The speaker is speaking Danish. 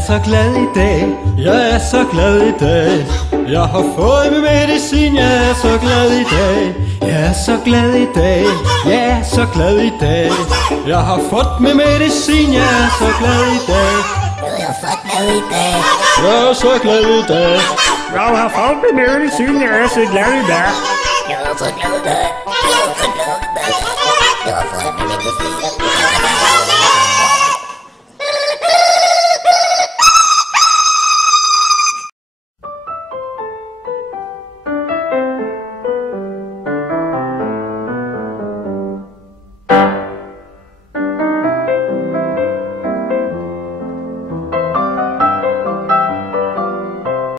er så glad i dag, jeg er så glad i dag. Jeg har fået min medicin, jeg er så glad i dag. Jeg er så glad i dag, jeg er så glad i dag. Jeg har fået min medicin, jeg er så glad i dag. Jeg er så glad i dag. Jeg er så glad i dag. Jeg har fået min medicin, jeg er så glad i dag. Jeg er så glad i dag. Jeg er så glad i dag. Jeg har fået min medicin.